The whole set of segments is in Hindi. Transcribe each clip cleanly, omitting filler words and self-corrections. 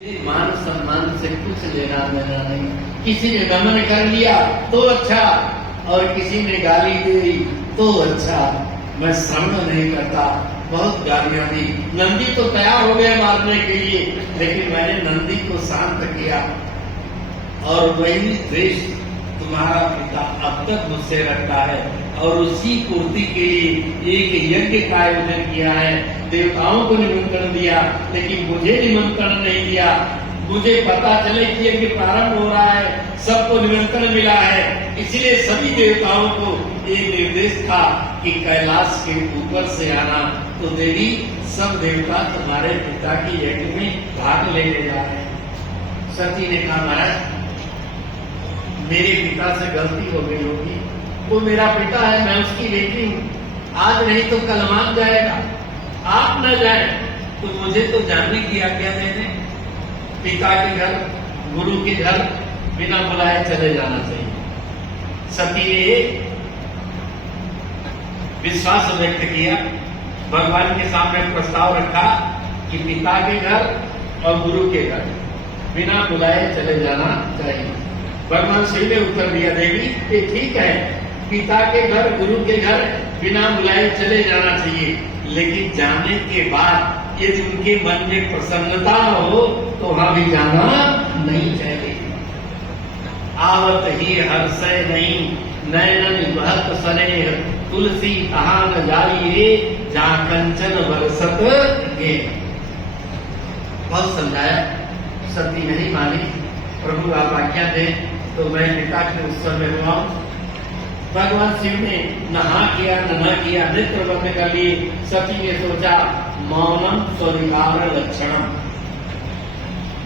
मान सम्मान से कुछ लेना देना नहीं। किसी ने नमन कर लिया तो अच्छा, और किसी ने गाली दे दी तो अच्छा। मैं श्रवण नहीं करता, बहुत गालियां दी। नंदी तो तैयार हो गए मारने के लिए, लेकिन मैंने नंदी को शांत किया। और वही द्वेष तुम्हारा पिता अब तक मुझसे रखता है, और उसी पूर्ति के लिए एक यज्ञ का आयोजन किया है। देवताओं को निमंत्रण दिया, लेकिन मुझे निमंत्रण नहीं दिया। मुझे पता चले कि यज्ञ प्रारंभ हो रहा है, सबको निमंत्रण मिला है, इसलिए सभी देवताओं को एक निर्देश था कि कैलाश के ऊपर से आना। तो देवी, सब देवता तुम्हारे पिता की यज्ञ में भाग लेने जा रहे हैं। सती ने कहा, महाराज मेरे पिता से गलती हो गई होगी, वो मेरा पिता है, मैं उसकी बेटी हूँ। आज नहीं तो कल मान जाएगा। आप न जाए तो मुझे तो जानने की आज्ञा दे दें। पिता के घर, गुरु के घर बिना बुलाए चले जाना चाहिए। सती ने विश्वास व्यक्त किया, भगवान के सामने प्रस्ताव रखा कि पिता के घर और गुरु के घर बिना बुलाए चले जाना चाहिए। भगवान शिव ने उत्तर दिया, देवी ये ठीक है, पिता के घर, गुरु के घर बिना बुलाए चले जाना चाहिए, लेकिन जाने के बाद यदि उनके मन में प्रसन्नता हो तो वहां भी जाना नहीं चाहिए। आवत ही हर्षय नहीं, नयन बहत स्नेह, तुलसी कहा न जाइए, जहां कंचन बरसत गे। बहुत समझाया, सती नहीं मानी। प्रभु आप आज्ञा दें तो मैं पिता के उत्सव में हुआ। भगवान शिव ने नहा किया न किया, नेत्र बंद कर लिए। सती ने सोचा, मौनम स्वीकार लक्षणम।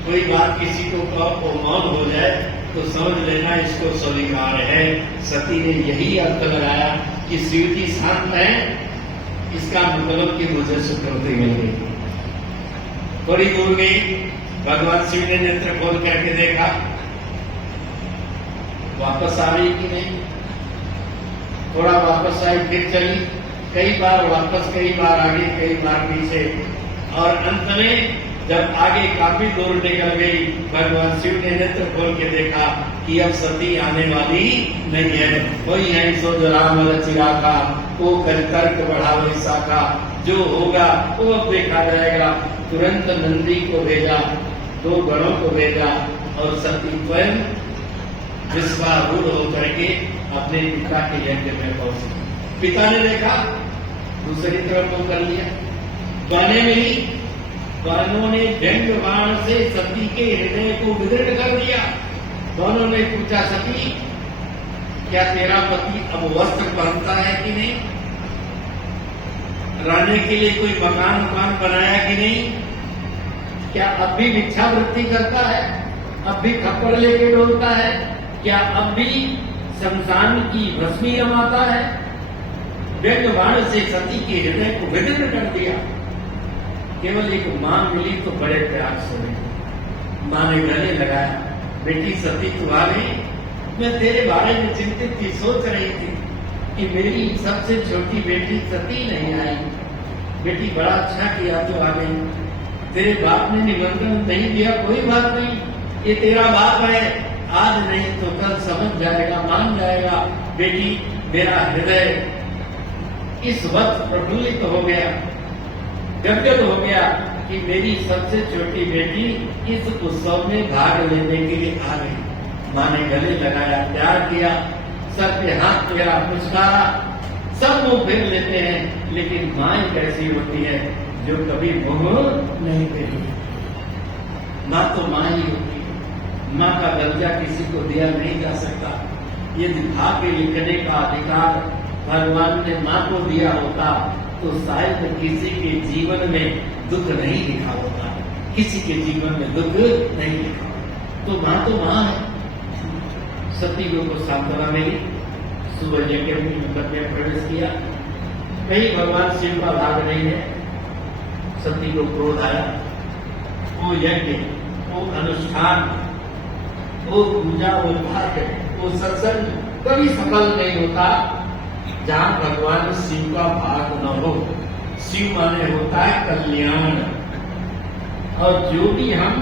कोई बात किसी को कहो मौन हो जाए तो समझ लेना इसको स्वीकार है। सती ने यही अर्थ लगाया कि शिव जी शांत है, इसका मतलब कि मुझे सुकृति मिल गई। थोड़ी दूर गई, भगवान शिव ने नेत्र खोल करके देखा, वापस आ रही कि नहीं। थोड़ा वापस आई, फिर चली, कई बार वापस, कई बार आगे, कई बार पीछे, और अंत में जब आगे काफी दूर निकल गई, भगवान शिव ने नेत्र खोल के देखा कि अब सती आने वाली नहीं है। वही है सो जो राम रचिरा का, वो तर्क बढ़ावे शाखा, जो होगा वो अब देखा जाएगा। तुरंत नंदी को भेजा, 2 गणों को भेजा, और सती स्वयं विश्वारूढ़ होकर के अपने पिता के यज्ञ में पहुंचे। पिता ने देखा, दूसरी तरफ मुंह कर लिया। बाने मिली, बानों ने व्यंग बाण से सती के हृदय को विदीर्ण कर दिया। दोनों ने पूछा, सती क्या तेरा पति अब वस्त्र पहनता है कि नहीं? रहने के लिए कोई मकान बनाया कि नहीं? क्या अब भी भिक्षावृत्ति करता है? अब भी खप्पड़ लेके डोलता है? क्या अब भी शमशान की भस्मी रमाता है? व्यंग बाण से सती के हृदय को विदीर्ण कर दिया। केवल एक मां मिली तो बड़े त्याग से हुई। मां ने गले लगाया, बेटी सती तू आ गई, मैं तेरे बारे में चिंतित थी, सोच रही थी कि मेरी सबसे छोटी बेटी सती नहीं आई। बेटी बड़ा अच्छा किया तो आ गई। तेरे बाप ने निमंत्रण नहीं दिया, कोई बात नहीं, ये तेरा बाप है, आज नहीं तो कल समझ जाएगा, मान जाएगा। बेटी मेरा हृदय इस वक्त प्रफुल्लित हो गया, गदगद हो गया कि मेरी सबसे छोटी बेटी इस उत्सव में भाग लेने के लिए आ गई। मां ने गले लगाया, प्यार किया, सर पे हाथ फेरा, पुचकारा। सब मुंह फेर लेते हैं, लेकिन मां एक ऐसी होती है जो कभी मुंह नहीं फेरती। मां तो मां ही होती है। मां का दर्जा किसी को दिया नहीं जा सकता। यदि भाग्य लिखने का अधिकार भगवान ने मां को दिया होता तो शायद किसी के जीवन में दुख नहीं लिखा होता, किसी के जीवन में दुख नहीं लिखा। तो मां है। सती को सांत्वना मिली, सुबह यज्ञ में प्रवेश किया। कहीं भगवान शिव का भाग नहीं है। सती को क्रोध आया। वो यज्ञ, वो अनुष्ठान, वो पूजा, वो भाग्य, वो सत्संग कभी सफल नहीं होता जहां भगवान शिव का भाग न हो। शिव माने होता है कल्याण, और जो भी हम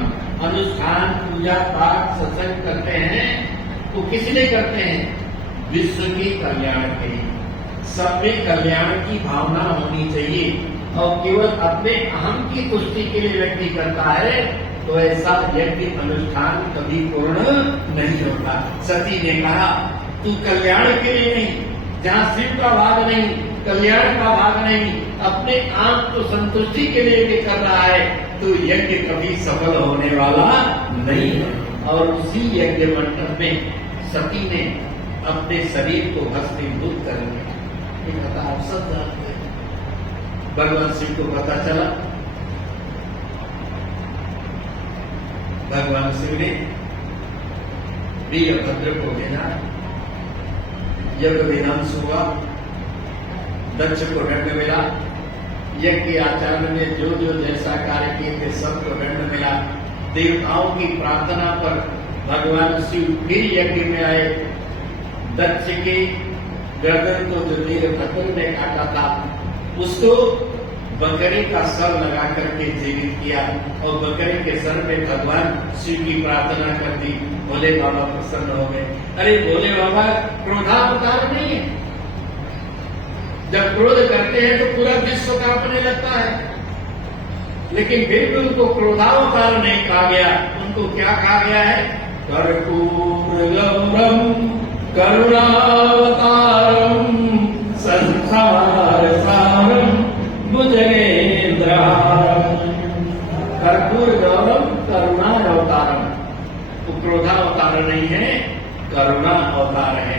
अनुष्ठान, पूजा पाठ, सत्संग करते हैं तो किस लिए करते हैं? विश्व के कल्याण के लिए। सब में कल्याण की भावना होनी चाहिए और केवल अपने अहम की तुष्टि के लिए व्यक्ति करता है तो ऐसा यज्ञ अनुष्ठान कभी पूर्ण नहीं होता। सती ने कहा तू कल्याण के लिए नहीं, जहाँ शिव का भाग नहीं, कल्याण का भाग नहीं, अपने आप को संतुष्टि के लिए भी कर रहा है तो यज्ञ कभी सफल होने वाला नहीं है। और उसी यज्ञ मंडप में सती ने अपने शरीर को भस्मीभूत कर दिया। ये कथा आप सब जानते हैं। भगवान शिव को पता चला, भगवान शिव ने वीरभद्र को भेजा, यज्ञ विध्वंस हुआ, दक्ष को दंड मिला, यज्ञ आचरण में जो जो जैसा कार्य किए थे सबको दंड मिला। देवताओं की प्रार्थना पर भगवान शिव फिर यज्ञ में आए। दक्ष के गर्दन को जो वीरभद्र ने काटा था उसको बकरे का सर लगा करके जीवित किया और बकरे के सर में भगवान शिव की प्रार्थना कर दी। भोले बाबा प्रसन्न हो गए। अरे भोले बाबा क्रोधावतार नहीं है, जब क्रोध करते हैं तो पूरा विश्व कांपने लगता है, लेकिन फिर भी उनको क्रोधावतार नहीं कहा गया। उनको क्या कहा गया है? कर्पूर गौरम करुणावतारम संसार सारम भुजगेंद्रहारम। कर्पूर गौरम करुणा अवतारम। वो क्रोधावतार नहीं है, करुणा अवतार है।